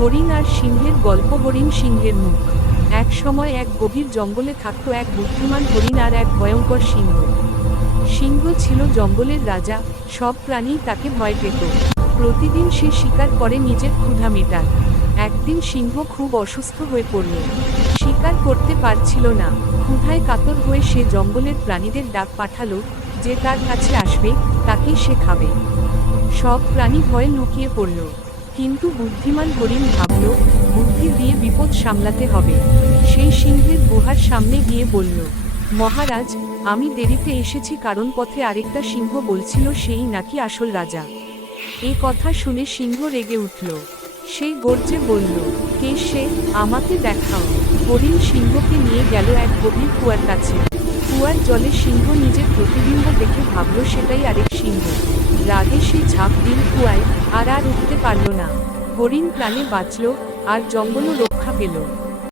হরিণ আর সিংহের গল্প। হরিণ সিংহের মুখ। এক সময় এক গভীর জঙ্গলে থাকত এক বুদ্ধিমান হরিণ আর এক ভয়ঙ্কর সিংহ। সিংহ ছিল জঙ্গলের রাজা, সব প্রাণী তাকে ভয় পেত। প্রতিদিন সে শিকার করে নিজের ক্ষুধা মেটায়। একদিন সিংহ খুব অসুস্থ হয়ে পড়ল। শিকার করতে পারছিল না। ক্ষুধায় কাতর হয়ে সে জঙ্গলের প্রাণীদের ডাক পাঠালো, যে তার কাছে আসবে তাকেই সে খাবে। সব প্রাণী ভয়ে লুকিয়ে পড়ল। কিন্তু বুদ্ধিমান হরিণ ভাবল, বুদ্ধি দিয়ে বিপদ সামলাতে হবে। সেই সিংহের গুহার সামনে গিয়ে বলল, মহারাজ, আমি দেরিতে এসেছি কারণ পথে আরেকটা সিংহ বলছিল সেই নাকি আসল রাজা। এ কথা শুনে সিংহ রেগে উঠল। সে গর্জে বলল, কে সে? আমাকে দেখাও। হরিণ সিংহকে নিয়ে গেল এক গভীর কুয়ার কাছে। কুয়ার জলে সিংহ নিজের প্রতিবিম্ব দেখে ভাবল সেটাই আরেক সিংহ। রাগে সে ঝাঁপ দিল কুয়ায়, আর উঠতে পারল না। হরিণ প্রাণে বাঁচল, আর জঙ্গলও রক্ষা পেল।